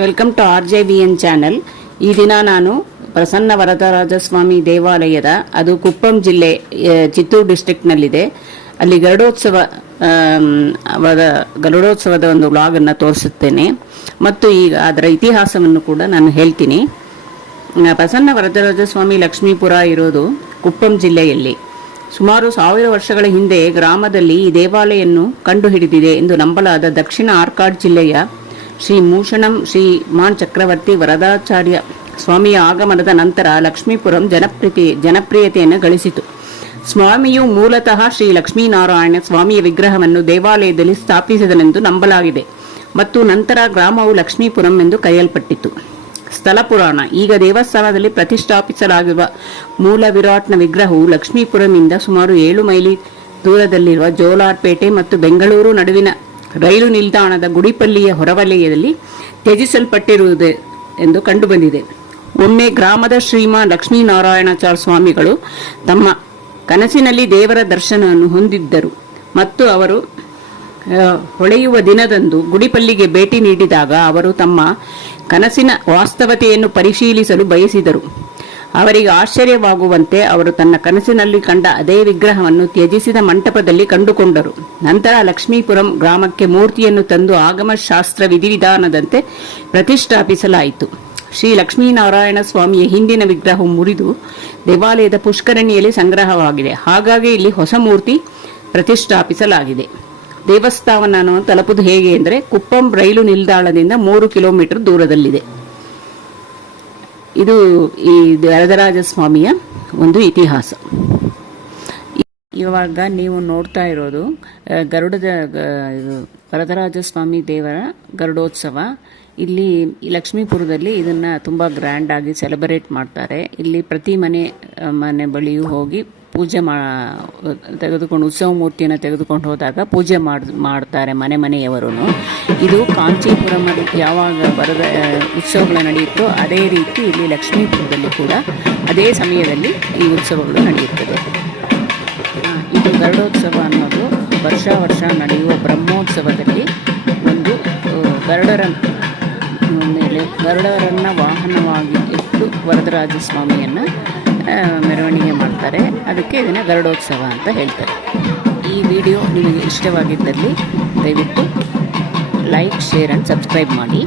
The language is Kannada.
Welcome to RJVN channel. ಈ ದಿನ ನಾನು ಪ್ರಸನ್ನ ವರದರಾಜಸ್ವಾಮಿ ದೇವಾಲಯದ, ಅದು ಕುಪ್ಪಂ ಜಿಲ್ಲೆ ಚಿತ್ತೂರು ಡಿಸ್ಟ್ರಿಕ್ಟ್ನಲ್ಲಿದೆ, ಅಲ್ಲಿ ಗರುಡೋತ್ಸವದ ಒಂದು ವ್ಲಾಗನ್ನು ತೋರಿಸುತ್ತೇನೆ ಮತ್ತು ಈಗ ಅದರ ಇತಿಹಾಸವನ್ನು ಕೂಡ ನಾನು ಹೇಳ್ತೀನಿ. ಪ್ರಸನ್ನ ವರದರಾಜಸ್ವಾಮಿ ಲಕ್ಷ್ಮೀಪುರ ಇರೋದು ಕುಪ್ಪಂ ಜಿಲ್ಲೆಯಲ್ಲಿ. ಸುಮಾರು 1000 ವರ್ಷಗಳ ಹಿಂದೆ ಗ್ರಾಮದಲ್ಲಿ ಈ ದೇವಾಲಯನ್ನು ಕಂಡುಹಿಡಿದಿದೆ ಎಂದು ನಂಬಲಾದ ದಕ್ಷಿಣ ಆರ್ಕಾಡ್ ಜಿಲ್ಲೆಯ ಶ್ರೀ ಮೂಷಣಂ ಶ್ರೀ ಮಾನ್ ಚಕ್ರವರ್ತಿ ವರದಾಚಾರ್ಯ ಸ್ವಾಮಿಯ ಆಗಮನದ ನಂತರ ಲಕ್ಷ್ಮೀಪುರಂ ಜನಪ್ರಿಯತೆಯನ್ನು ಗಳಿಸಿತು. ಸ್ವಾಮಿಯು ಮೂಲತಃ ಶ್ರೀ ಲಕ್ಷ್ಮೀನಾರಾಯಣ ಸ್ವಾಮಿಯ ವಿಗ್ರಹವನ್ನು ದೇವಾಲಯದಲ್ಲಿ ಸ್ಥಾಪಿಸಿದನೆಂದು ನಂಬಲಾಗಿದೆ ಮತ್ತು ನಂತರ ಗ್ರಾಮವು ಲಕ್ಷ್ಮೀಪುರಂ ಎಂದು ಕರೆಯಲ್ಪಟ್ಟಿತು. ಸ್ಥಳ ಪುರಾಣ. ಈಗ ದೇವಸ್ಥಾನದಲ್ಲಿ ಪ್ರತಿಷ್ಠಾಪಿಸಲಾಗಿರುವ ಮೂಲ ವಿರಾಟ್ನ ವಿಗ್ರಹವು ಲಕ್ಷ್ಮೀಪುರಮಿಂದ ಸುಮಾರು 7 ಮೈಲಿ ದೂರದಲ್ಲಿರುವ ಜೋಲಾರ್ಪೇಟೆ ಮತ್ತು ಬೆಂಗಳೂರು ನಡುವಿನ ರೈಲು ನಿಲ್ದಾಣದ ಗುಡಿಪಲ್ಲಿಯ ಹೊರವಲಯದಲ್ಲಿ ತ್ಯಜಿಸಲ್ಪಟ್ಟಿರುವುದು ಎಂದು ಕಂಡುಬಂದಿದೆ. ಒಮ್ಮೆ ಗ್ರಾಮದ ಶ್ರೀಮಾನ್ ಲಕ್ಷ್ಮೀನಾರಾಯಣಾಚಾರ್ಯ ಸ್ವಾಮಿಗಳು ತಮ್ಮ ಕನಸಿನಲ್ಲಿ ದೇವರ ದರ್ಶನವನ್ನು ಹೊಂದಿದ್ದರು ಮತ್ತು ಅವರು ಹೊಳೆಯುವ ದಿನದಂದು ಗುಡಿಪಲ್ಲಿಗೆ ಭೇಟಿ ನೀಡಿದಾಗ ಅವರು ತಮ್ಮ ಕನಸಿನ ವಾಸ್ತವತೆಯನ್ನು ಪರಿಶೀಲಿಸಲು ಬಯಸಿದರು. ಅವರಿಗೆ ಆಶ್ಚರ್ಯವಾಗುವಂತೆ ಅವರು ತನ್ನ ಕನಸಿನಲ್ಲಿ ಕಂಡ ಅದೇ ವಿಗ್ರಹವನ್ನು ತ್ಯಜಿಸಿದ ಮಂಟಪದಲ್ಲಿ ಕಂಡುಕೊಂಡರು. ನಂತರ ಲಕ್ಷ್ಮೀಪುರಂ ಗ್ರಾಮಕ್ಕೆ ಮೂರ್ತಿಯನ್ನು ತಂದು ಆಗಮಶಾಸ್ತ್ರ ವಿಧಿವಿಧಾನದಂತೆ ಪ್ರತಿಷ್ಠಾಪಿಸಲಾಯಿತು. ಶ್ರೀ ಲಕ್ಷ್ಮೀನಾರಾಯಣ ಸ್ವಾಮಿಯ ಹಿಂದಿನ ವಿಗ್ರಹವು ಮುರಿದು ದೇವಾಲಯದ ಪುಷ್ಕರಣಿಯಲ್ಲಿ ಸಂಗ್ರಹವಾಗಿದೆ. ಹಾಗಾಗಿ ಇಲ್ಲಿ ಹೊಸ ಮೂರ್ತಿ ಪ್ರತಿಷ್ಠಾಪಿಸಲಾಗಿದೆ. ದೇವಸ್ಥಾನವನ್ನು ತಲುಪುವುದು ಹೇಗೆ ಅಂದರೆ, ಕುಪ್ಪಂ ರೈಲು ನಿಲ್ದಾಣದಿಂದ 3 ಕಿಲೋಮೀಟರ್ ದೂರದಲ್ಲಿದೆ. ಇದು ಈ ವರದರಾಜ ಸ್ವಾಮಿಯ ಒಂದು ಇತಿಹಾಸ. ಇವಾಗ ನೀವು ನೋಡ್ತಾ ಇರೋದು ವರದರಾಜ ಸ್ವಾಮಿ ದೇವರ ಗರುಡೋತ್ಸವ. ಇಲ್ಲಿ ಲಕ್ಷ್ಮೀಪುರದಲ್ಲಿ ಇದನ್ನು ತುಂಬ ಗ್ರ್ಯಾಂಡ್ ಆಗಿ ಸೆಲೆಬ್ರೇಟ್ ಮಾಡ್ತಾರೆ. ಇಲ್ಲಿ ಪ್ರತಿ ಮನೆ ಬಳಿಯೂ ಹೋಗಿ ಪೂಜೆ ತೆಗೆದುಕೊಂಡು ಉತ್ಸವ ಮೂರ್ತಿಯನ್ನು ತೆಗೆದುಕೊಂಡು ಹೋದಾಗ ಪೂಜೆ ಮಾಡ್ತಾರೆ ಮನೆಯವರು. ಇದು ಕಾಂಚೀಪುರಮಲ್ಲಿ ಯಾವಾಗ ಉತ್ಸವಗಳು ನಡೆಯುತ್ತೋ ಅದೇ ರೀತಿ ಇಲ್ಲಿ ಲಕ್ಷ್ಮೀಪುರದಲ್ಲಿ ಕೂಡ ಅದೇ ಸಮಯದಲ್ಲಿ ಈ ಉತ್ಸವಗಳು ನಡೆಯುತ್ತದೆ. ಇದು ಗರುಡೋತ್ಸವ ಅನ್ನೋದು ವರ್ಷ ನಡೆಯುವ ಬ್ರಹ್ಮೋತ್ಸವದಲ್ಲಿ ಒಂದು ಗರುಡರನ್ನು ವಾಹನವಾಗಿ ಇಟ್ಟು ವರದರಾಜ ಸ್ವಾಮಿಯನ್ನು ಮೆರವಣಿಗೆ ಮಾಡ್ತಾರೆ. ಅದಕ್ಕೆ ಇದನ್ನು ಗರುಡೋತ್ಸವ ಅಂತ ಹೇಳ್ತಾರೆ. ಈ ವಿಡಿಯೋ ನಿಮಗೆ ಇಷ್ಟವಾಗಿದ್ದಲ್ಲಿ ದಯವಿಟ್ಟು ಲೈಕ್, ಶೇರ್ ಆ್ಯಂಡ್ ಸಬ್ಸ್ಕ್ರೈಬ್ ಮಾಡಿ.